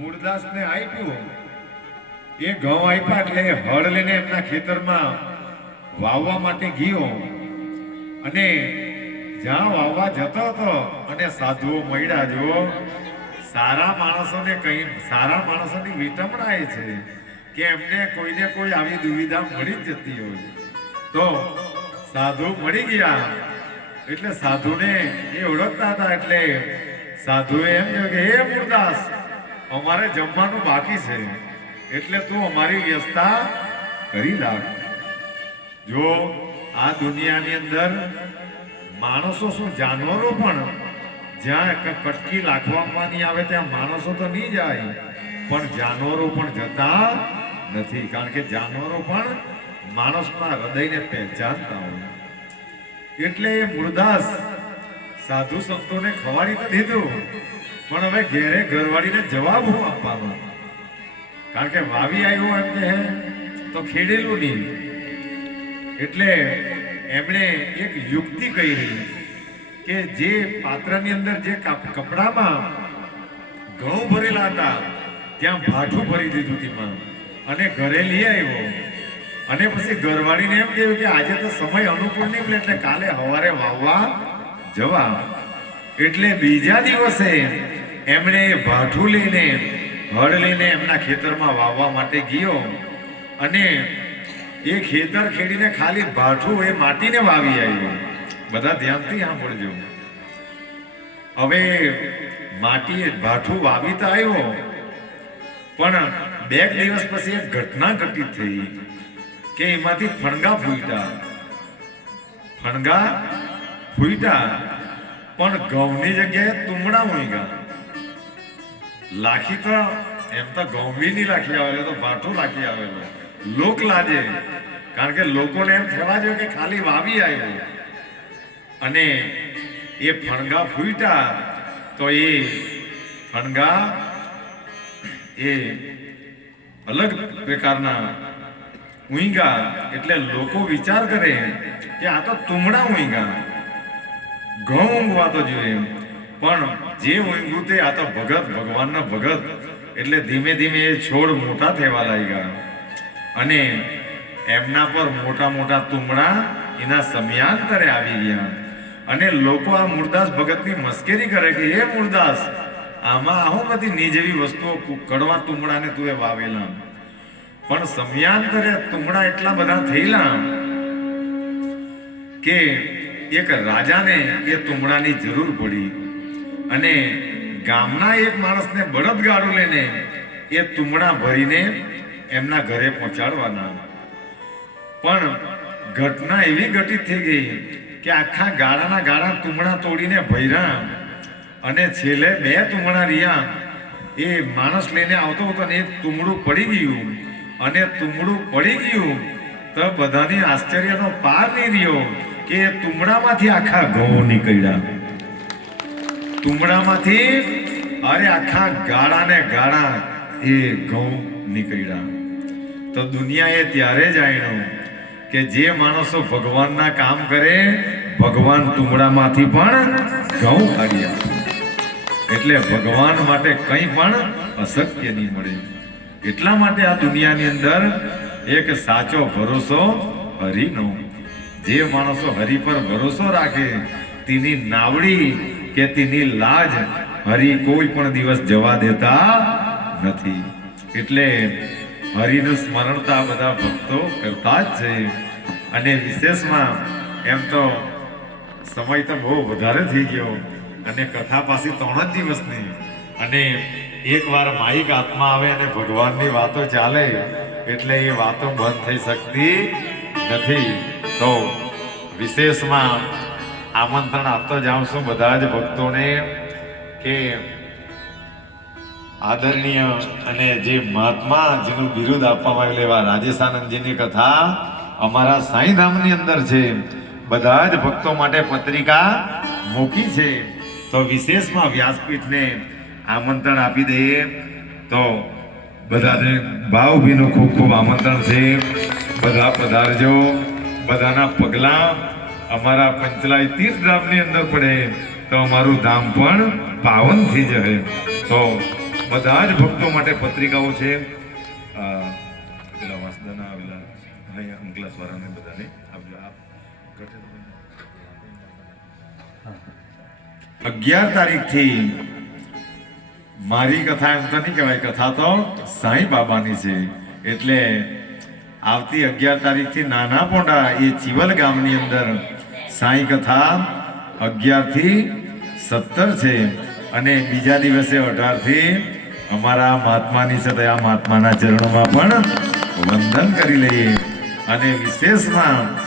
મૂળદાસને આપ્યું. એ ઘઉં આપ્યા એટલે હળ લઈને એમના ખેતરમાં વાવવા માટે ગયો. અને જ્યાં વાવવા જતો હતો અને સાધુઓ મળ્યા જો સારા માણસોને કઈ, સારા માણસોની વિટમણા એ છે કે એમને કોઈને કોઈ આવી દુવિધા મળી જ જતી હોય. તો સાધુ મળી ગયા. એટલે સાધુને એ ઓળખતા હતા એટલે સાધુએ એમ કહ્યું કે, હે મૂળદાસ અમારે જમવાનું બાકી છે, એટલે તું અમારી વ્યવસ્થા કરી લાગ જો આ દુનિયાની અંદર માણસો શું જાનવરો પણ જ્યાં ક- કટકી લાખવામાં આવે ત્યાં માણસો તો નહીં જાય, પણ જાનવરો પણ જતા નથી. કારણ કે જાનવરો પણ માણસના હૃદયને પહેચાનતા હોય. એટલે એ મૂળદાસ સાધુ સંતોને ખવાડી તો દીધું. પણ હવે ઘેરે ઘરવાળીને જવાબ હું આપવાનો? કારણ કે વાવી આવ્યો એમ કે તો ખેડેલું નહીં. એટલે એમણે એક યુક્તિ કહી કે જે પાત્રની અંદર જે કપડામાં ઘઉં ભરેલા હતા, ત્યાં ભાઠું ભરી દીધું તેમાં અને ઘરે લઈ આવ્યો. અને પછી ઘરવાળીને એમ કહ્યું કે આજે તો સમય અનુકૂળ નહીં એટલે કાલે સવારે વાવવા જવા. એટલે બીજા દિવસે એમણે ભાઠું લઈને, હળ લઈને એમના ખેતરમાં વાવવા માટે ગયો અને એ ખેતર ખેડીને ખાલી ભાઠું એ માટીને વાવી આવ્યો. બધા ધ્યાનથી સાંભળજો. હવે માટી ભાઠું વાવી તો આવ્યો, પણ બે દિવસ પછી એક ઘટના ઘટી થઈ કે એમાંથી ફણગા ફૂટા ફણગા ફૂટા પણ ઘઉંની જગ્યાએ તુમડા ઉઈગા લાખી તો એમ તો બી લાખી આવેલો તો ભાઠું લાખી આવેલો લોક લાજે. કારણ કે લોકોને એમ થવા જોઈએ કે ખાલી વાવી આવ્યો. અને એ ફણગા ફૂટ્યા તો એ ફણગા એ અલગ પ્રકારના ઊંઘા એટલે લોકો વિચાર કરે કે આ તો તુમડા ઊંઘા. ઘઉં ઊંઘવા તો જોઈએ પણ જે ઊંઘ્યું તે આ તો ભગત, ભગવાનના ભગત. એટલે ધીમે ધીમે એ છોડ મોટા થવા લાગ્યા. અને એમના પર મોટા મોટા તુમડા એના સમયાંતરે આવી ગયા. અને લોકો આ મૂળદાસ ભગતની મસ્કરી કરે કે એ મૂળદાસ આમાં આવું બધી ની જેવી વસ્તુઓ કડવા તુમડાને એ વાવેલા. પણ સમયાંતરે તુમડા એટલા બધા થયેલા કે એક રાજાને એ તુમડાની જરૂર પડી. અને ગામના એક માણસને બળદગાડું લઈને એ તુમડા ભરીને એમના ઘરે પહોંચાડવાના. પણ ઘટના એવી ઘટિત થઈ ગઈ કે આખા ગાળાના ગાળા તુમડા તોડીને ભર્યા અને છેલ્લે બે તુમડા રહ્યા. એ માણસ લઈને આવતો હતો ને એ તુમડું પડી ગયું. અને તુમડું પડી ગયું તો બધાની આશ્ચર્યનો પાર નહીં રહ્યો કે એ તુમડામાંથી આખા ઘઉં નીકળ્યા. તુમડામાંથી અરે આખા ગાળા ને ગાળા એ ઘઉં નીકળ્યા. તો દુનિયાએ ત્યારે જાણ્યું કે જે માણસો ભગવાનના કામ કરે, ભગવાન તુંબડામાંથી પણ ઘઉં કાઢ્યા. એટલે ભગવાન માટે કંઈ પણ અશક્ય નહીં મળે. એટલા માટે આ દુનિયાની અંદર એક સાચો ભરોસો હરિનો. જે માણસો હરિ પર ભરોસો રાખે, તેની નાવડી કે તેની લાજ હરી કોઈ પણ દિવસ જવા દેતા નથી. એટલે હરિનું સ્મરણ તો આ બધા ભક્તો કરતા જ છે. અને વિશેષમાં એમ તો સમય તો બહુ વધારે થઈ ગયો અને કથા પાછી ત્રણ જ દિવસની. અને એકવાર માહિક આત્મા આવે અને ભગવાનની વાતો ચાલે એટલે એ વાતો બંધ થઈ શકતી નથી. તો વિશેષમાં આમંત્રણ આપતો જાઉં છું બધા જ ભક્તોને કે આદરણીય અને જે મહાત્મા જેનું બિરુદ આપવામાં આવેલું એવા રાજેશાનંદજીની કથા અમારા સાંઈધામની અંદર છે. બધા જ ભક્તો માટે પત્રિકા મૂકી છે. તો વિશેષમાં વ્યાસપીઠને આમંત્રણ આપી દઈએ. તો બધાને ભાવભીનું ખૂબ ખૂબ આમંત્રણ છે. બધા પધારજો. બધાના પગલાં અમારા પંચલાઈ તીર્થધામની અંદર પડે. તો અમારું ધામ પણ પાવન થઈ જશે. તો બધા જ ભક્તો માટે પત્રિકાઓ છે. પેલા વાસદાના આવેલા અગિયાર તારીખથી મારી કથા એમ તો નહીં કહેવાય, કથા તો સાંઈ બાબાની છે. એટલે આવતી અગિયાર તારીખથી નાના પોંડા એ ચીવલ ગામની અંદર સાંઈ કથા, અગિયારથી સત્તર છે. અને બીજા દિવસે અઢારથી અમારા મહાત્માની સાથે આ મહાત્માના ચરણોમાં પણ વંદન કરી લઈએ. અને વિશેષમાં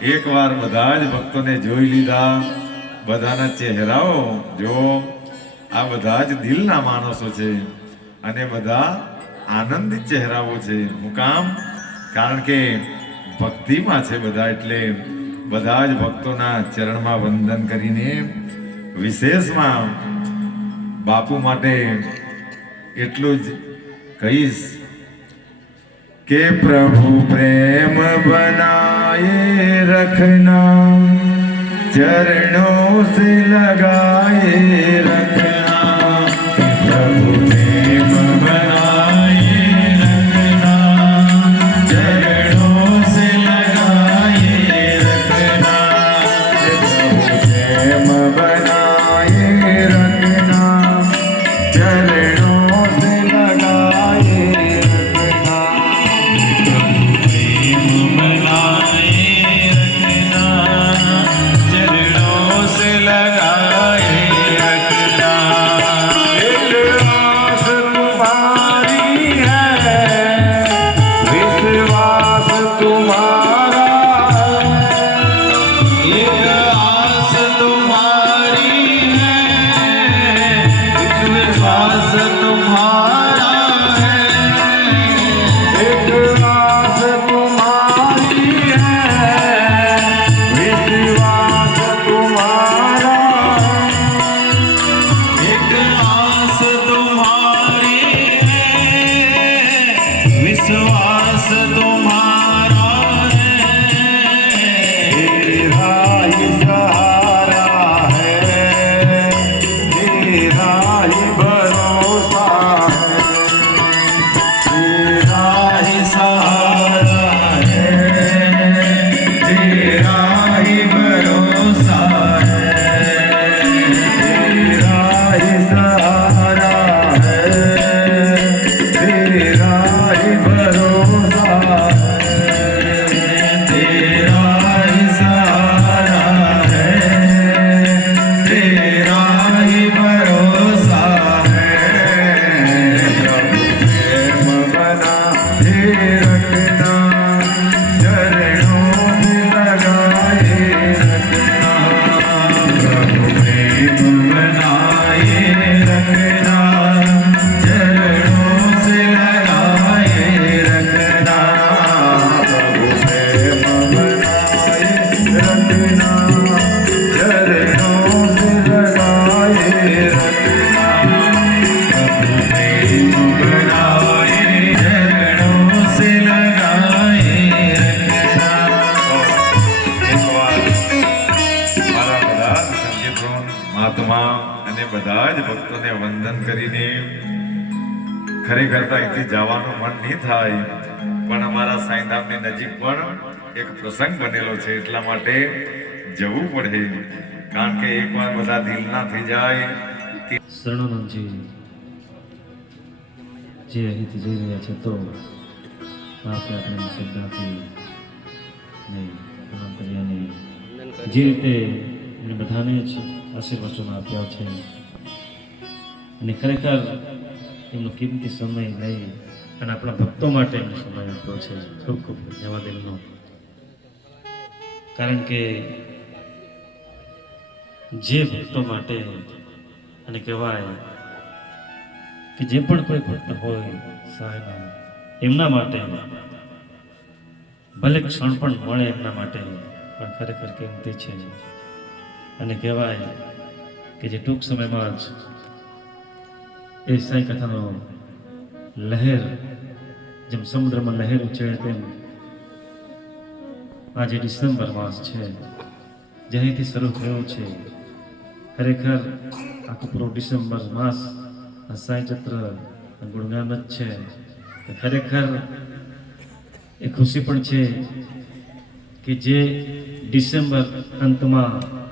એકવાર બધા જ ભક્તોને જોઈ લીધા. બધાના ચહેરાઓ જો આ બધા જ દિલના માણસો છે અને બધા આનંદિત ચહેરાઓ છે. મુકામ કારણ કે ભક્તિમાં છે બધા એટલે બધા જ ભક્તોના ચરણમાં વંદન કરીને વિશેષમાં બાપુ માટે એટલું જ કહીશ કે પ્રભુ પ્રેમ બનાયે રખના ચરણો સે લગાયે બધા જ ભક્તોને વંદન કરીને ખરેખર તો અહીંથી જવાનું મન નહીં થાય, પણ અમારા સાંઈધામની નજીક પણ એક પ્રસંગ બનેલો છે એટલા માટે જવું પડે, કારણ કે એકવાર બધા દિલના થઈ જાય શરણાનંદજી, જે અહીંથી જઈ રહ્યા છે તો આપણે આપણે શ્રદ્ધાથી જે રીતે બધાને જ આશીર્વચનો આપ્યા છે. અને ખરેખર એમનો કિંમતી સમય લઈ અને આપણા ભક્તો માટે એમનો સમય આપ્યો છે. ખૂબ ખૂબ ધન્યવાદ એમનો. કારણ કે જે ભક્તો માટે અને કહેવાય કે જે પણ કોઈ ભક્ત હોય સહાયના એમના માટે ભલે ક્ષણ પણ મળે એમના માટે, પણ ખરેખર કિંમતી છે. અને કહેવાય કે જે ટૂંક સમયમાં જ એ સાંઈ કથાનો લહેર, જેમ સમુદ્રમાં લહેર ઉછળે તેમ આજે ડિસેમ્બર માસ છે. જે શરૂ થયો છે. ખરેખર આખો પૂરો ડિસેમ્બર માસ આ સાંઈ ચત્ર ગુણગાન જ છે. ખરેખર એ ખુશી પણ છે કે જે ડિસેમ્બર અંતમાં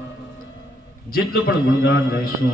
જેટલું પણ ગુણગાન ગાઈશું